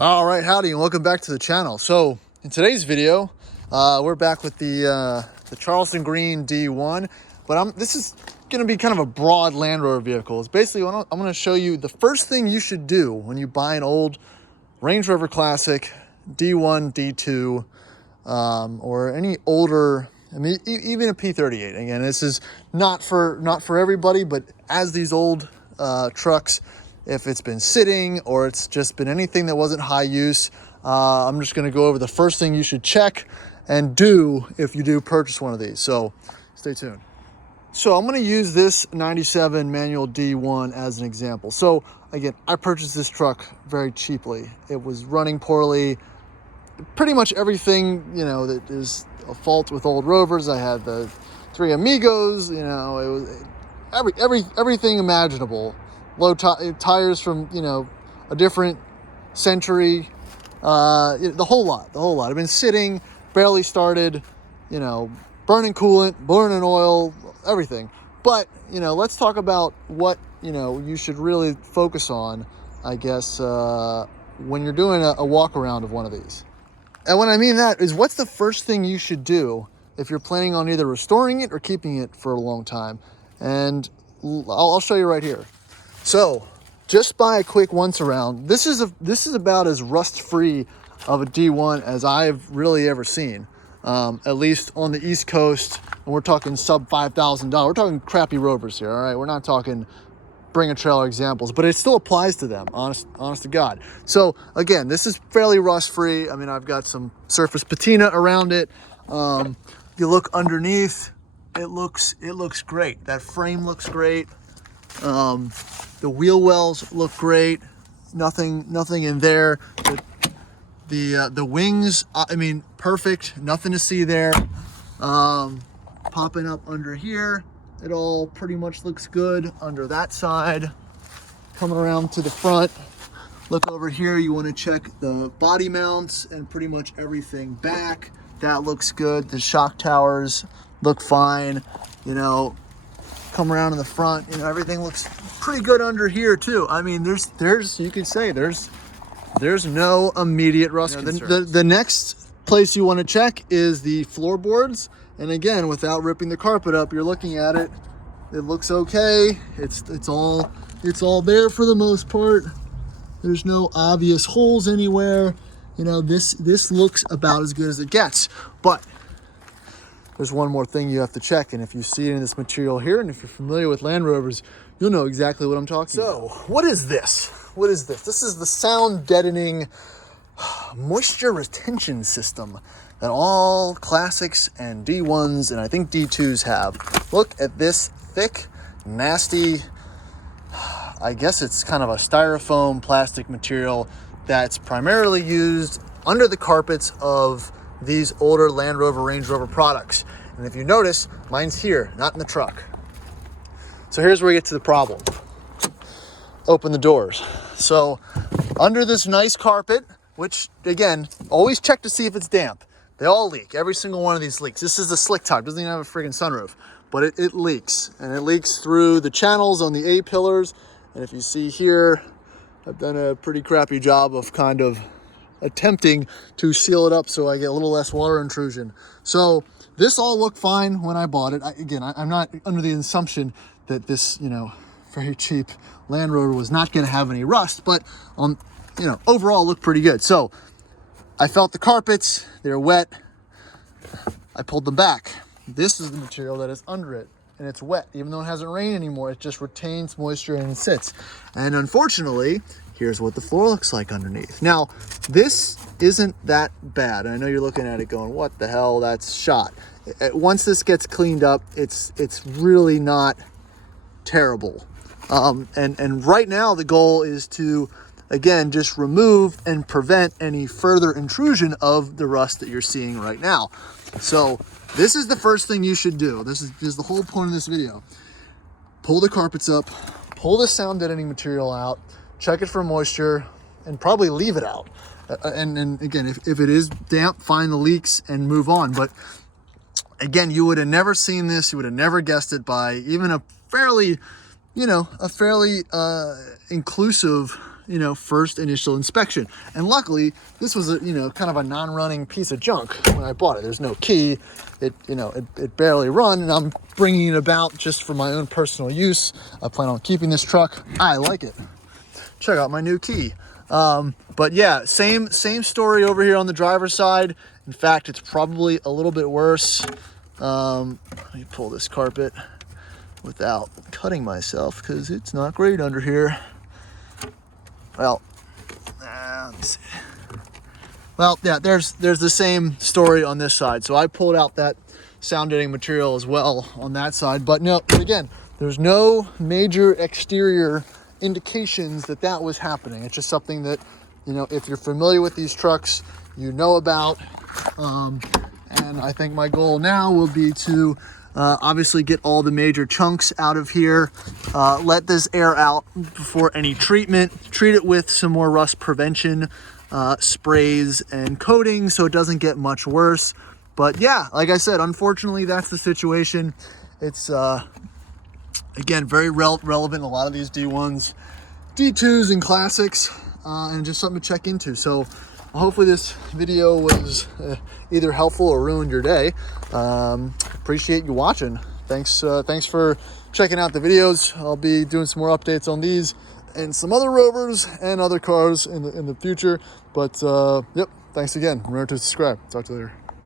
All right, howdy, and welcome back to the channel. So in today's video, we're back with the Charleston Green D1, but this is going to be kind of a broad Land Rover vehicle. It's basically I'm going to show you the first thing you should do when you buy an old Range Rover Classic D1, D2, or any older. I mean, even a P38. Again, this is not for everybody, but as these old trucks, if it's been sitting or it's just been anything that wasn't high use, I'm just going to go over the first thing you should check and do if you do purchase one of these. So stay tuned. So I'm going to use this 97 manual D1 as an example. So again, I purchased this truck very cheaply. It was running poorly. Pretty much everything, that is a fault with old Rovers. I had the 3 Amigos, it was everything imaginable. Low tires from, a different century, the whole lot. I've been sitting, barely started, burning coolant, burning oil, everything. But, let's talk about what, you should really focus on, I guess, when you're doing a walk around of one of these. And when I mean that is, what's the first thing you should do if you're planning on either restoring it or keeping it for a long time? And I'll show you right here. So just by a quick once around, this is about as rust-free of a D1 as I've really ever seen, at least on the East Coast. And we're talking sub $5,000. We're talking crappy Rovers here, all right? We're not talking bring a trailer examples, but it still applies to them, honest to God. So again, this is fairly rust-free. I mean, I've got some surface patina around it. If you look underneath, it looks great. That frame looks great. The wheel wells look great. Nothing in there. The wings, I mean, perfect. Nothing to see there. Popping up under here, it all pretty much looks good under that side. Coming around to the front, look over here. You want to check the body mounts and pretty much everything back. That looks good. The shock towers look fine. Come around in the front, everything looks pretty good under here too. I mean, you could say there's no immediate rust concerns. The next place you want to check is the floorboards. And again, without ripping the carpet up, you're looking at it. It looks okay. It's all there for the most part. There's no obvious holes anywhere. This looks about as good as it gets. But there's one more thing you have to check, and if you see it in this material here, and if you're familiar with Land Rovers, you'll know exactly what I'm talking about. So, what is this? What is this? This is the sound deadening moisture retention system that all Classics and D1s and I think D2s have. Look at this thick, nasty, I guess it's kind of a styrofoam plastic material that's primarily used under the carpets of these older Land Rover, Range Rover products. And if you notice, mine's here, not in the truck. So here's where we get to the problem. Open the doors. So under this nice carpet, which again, always check to see if it's damp. They all leak. Every single one of these leaks. This is a slick top. Doesn't even have a friggin' sunroof, but it leaks. And it leaks through the channels on the A-pillars. And if you see here, I've done a pretty crappy job of kind of attempting to seal it up so I get a little less water intrusion. So this all looked fine when I bought it. I'm not under the assumption that this, very cheap Land Rover was not going to have any rust, but overall looked pretty good. So I felt the carpets, they're wet. I pulled them back. This is the material that is under it, and it's wet. Even though it hasn't rained anymore, it just retains moisture and it sits. And unfortunately, here's what the floor looks like underneath. Now, this isn't that bad. I know you're looking at it going, what the hell, that's shot. Once this gets cleaned up, it's really not terrible. And right now the goal is to, again, just remove and prevent any further intrusion of the rust that you're seeing right now. So this is the first thing you should do. This is the whole point of this video. Pull the carpets up, pull the sound deadening material out, check it for moisture, and probably leave it out. And again, if it is damp, find the leaks and move on. But again, you would have never seen this. You would have never guessed it by even a fairly inclusive, you know, first initial inspection. And luckily, this was a, you know, kind of a non-running piece of junk when I bought it. There's no key. It, you know, it barely run, and I'm bringing it about just for my own personal use. I plan on keeping this truck. I like it. Check out my new key. But yeah, same story over here on the driver's side. In fact, it's probably a little bit worse. Let me pull this carpet without cutting myself because it's not great under here. Well, let me see. Well, yeah, there's the same story on this side. So I pulled out that sound deadening material as well on that side. But no, again, there's no major exterior indications that that was happening. It's just something that, you know, if you're familiar with these trucks, you know about. And I think my goal now will be to obviously get all the major chunks out of here, let this air out before any treatment, treat it with some more rust prevention sprays and coatings so it doesn't get much worse. But yeah, like I said, unfortunately, that's the situation. It's, again, very relevant in a lot of these D1s, D2s, and classics, and just something to check into. So hopefully this video was either helpful or ruined your day. Appreciate you watching. Thanks for checking out the videos. I'll be doing some more updates on these and some other Rovers and other cars in the future. But yep, thanks again. Remember to subscribe. Talk to you later.